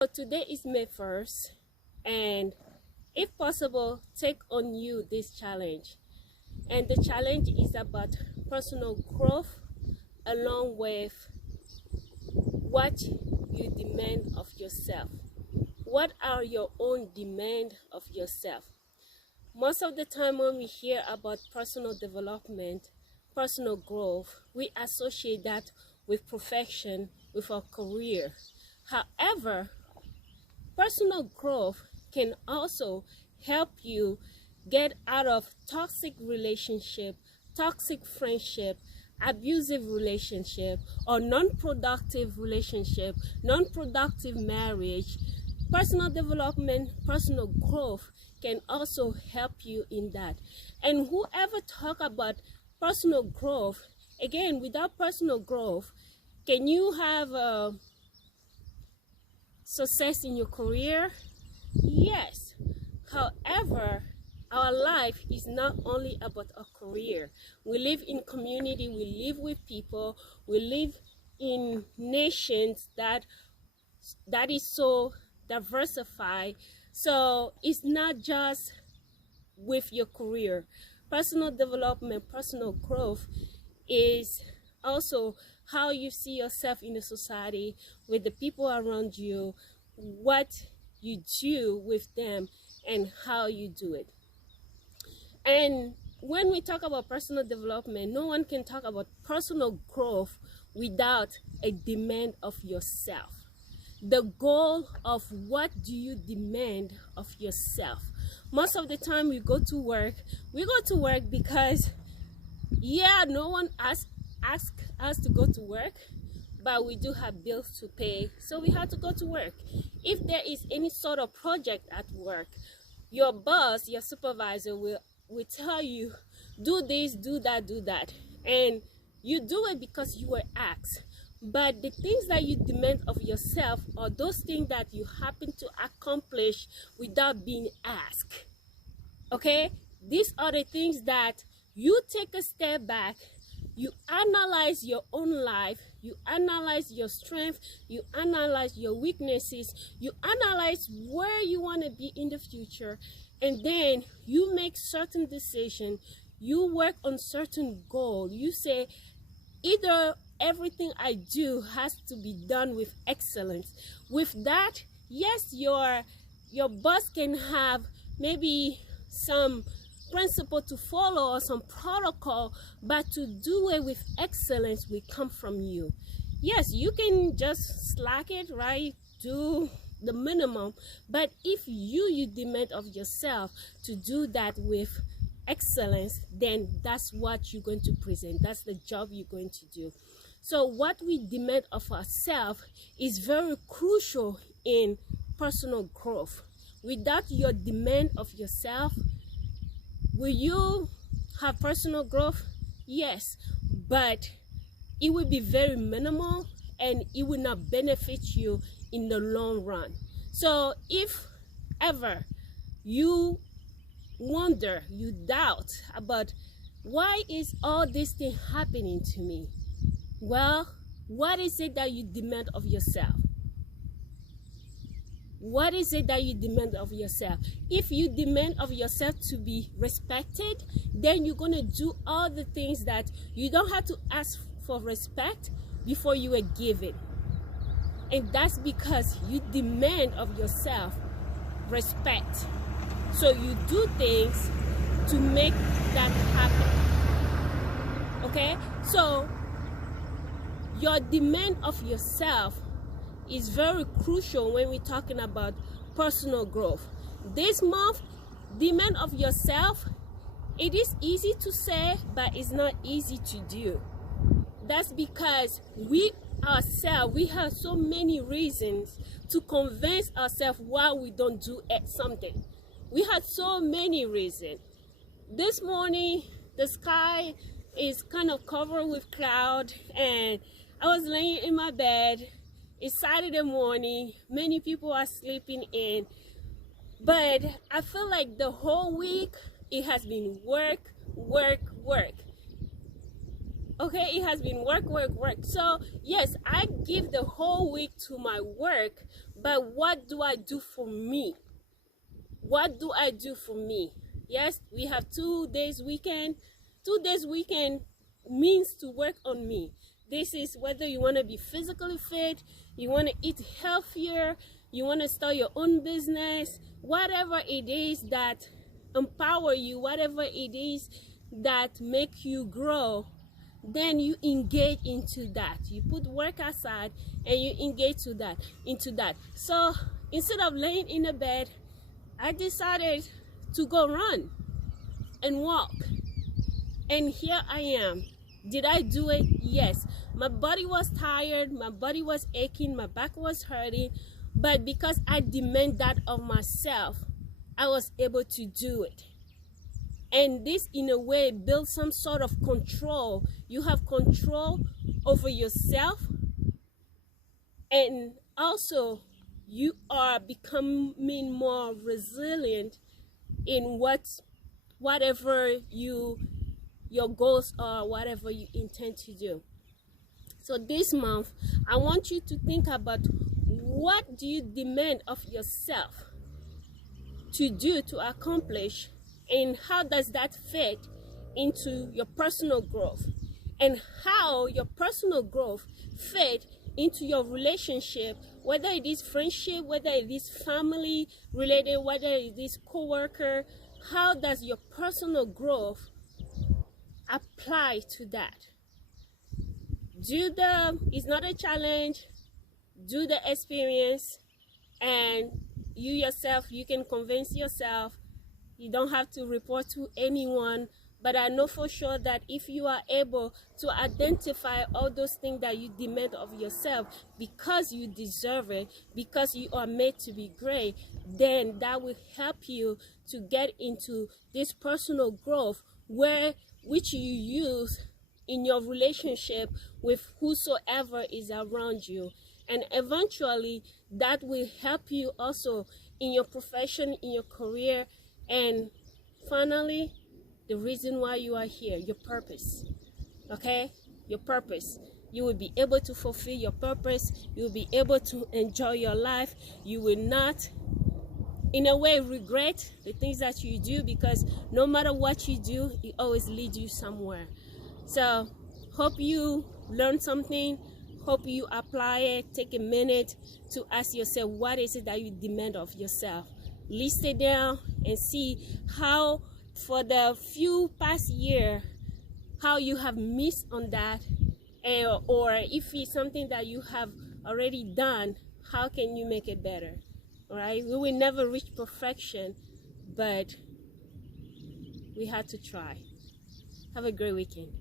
So today is May 1st, and if possible, take on you this challenge. And the challenge is about personal growth along with what you demand of yourself. What are your own demand of yourself? Most of the time when we hear about personal development, personal growth, we associate that with profession, with our career. However, personal growth can also help you get out of toxic relationship, toxic friendship, abusive relationship, or non-productive relationship, non-productive marriage. Personal development, personal growth can also help you in that. And whoever talk about personal growth, again, without personal growth, can you have success in your career? Yes. However, our life is not only about a career. We live in community, we live with people, we live in nations that is so diversified. So it's not just with your career. Personal development, personal growth is also how you see yourself in the society, with the people around you, what you do with them, and how you do it. And when we talk about personal development, no one can talk about personal growth without a demand of yourself. The goal of what do you demand of yourself. Most of the time we go to work because, yeah, no one asks us to go to work, but we do have bills to pay, so we have to go to work. If there is any sort of project at work, your boss, your supervisor will tell you, do this, do that, and you do it because you were asked. But the things that you demand of yourself are those things that you happen to accomplish without being asked. Okay? These are the things that you take a step back, you analyze your own life, you analyze your strength, you analyze your weaknesses, you analyze where you want to be in the future, and then you make certain decisions, you work on certain goal. You say, either everything I do has to be done with excellence. With that, yes, your boss can have maybe some principle to follow or some protocol, but to do it with excellence will come from you. Yes, you can just slack it, right? Do the minimum, but if you demand of yourself to do that with excellence, then that's what you're going to present. That's the job you're going to do. So what we demand of ourselves is very crucial in personal growth. Without your demand of yourself, will you have personal growth? Yes, but it will be very minimal and it will not benefit you in the long run. So if ever you wonder, you doubt about why is all this thing happening to me, well, what is it that you demand of yourself? What is it that you demand of yourself? If you demand of yourself to be respected, then you're going to do all the things that you don't have to ask for respect before you are given. And that's because you demand of yourself respect. So you do things to make that happen. Okay? So your demand of yourself is very crucial when we're talking about personal growth. This month, demand of yourself, it is easy to say, but it's not easy to do. That's because we ourselves, we have so many reasons to convince ourselves why we don't do something. We had so many reasons. This morning, the sky is kind of covered with cloud, and I was laying in my bed. It's Saturday morning. Many people are sleeping in. But I feel like the whole week, it has been work. Okay, it has been work. So yes, I give the whole week to my work, but what do I do for me? What do I do for me? Yes, we have 2 days weekend. 2 days weekend means to work on me. This is whether you want to be physically fit, you want to eat healthier, you want to start your own business, whatever it is that empower you, whatever it is that make you grow, then you engage into that. You put work aside and you engage into that. So instead of laying in a bed, I decided to go run and walk. And here I am. Did I do it? Yes. My body was tired, my body was aching, my back was hurting, but because I demand that of myself, I was able to do it. And this, in a way, builds some sort of control. You have control over yourself, and also you are becoming more resilient in whatever your goals are, whatever you intend to do. So this month, I want you to think about, what do you demand of yourself to do, to accomplish, and how does that fit into your personal growth, and how your personal growth fit into your relationship, whether it is friendship, whether it is family related, whether it is co-worker. How does your personal growth apply to that? It's not a challenge, do the experience, and you yourself, you can convince yourself. You don't have to report to anyone, but I know for sure that if you are able to identify all those things that you demand of yourself because you deserve it, because you are made to be great, then that will help you to get into this personal growth which you use in your relationship with whosoever is around you. And eventually that will help you also in your profession, in your career, and finally, the reason why you are here, your purpose. Okay? Your purpose. You will be able to fulfill your purpose. You will be able to enjoy your life. You will not, in a way, regret the things that you do, because no matter what you do, it always leads you somewhere. So, hope you learned something. Hope you apply it. Take a minute to ask yourself, what is it that you demand of yourself? List it down and see how, for the few past year, how you have missed on that, or if it's something that you have already done, how can you make it better? All right, we will never reach perfection, but we had to try. Have a great weekend.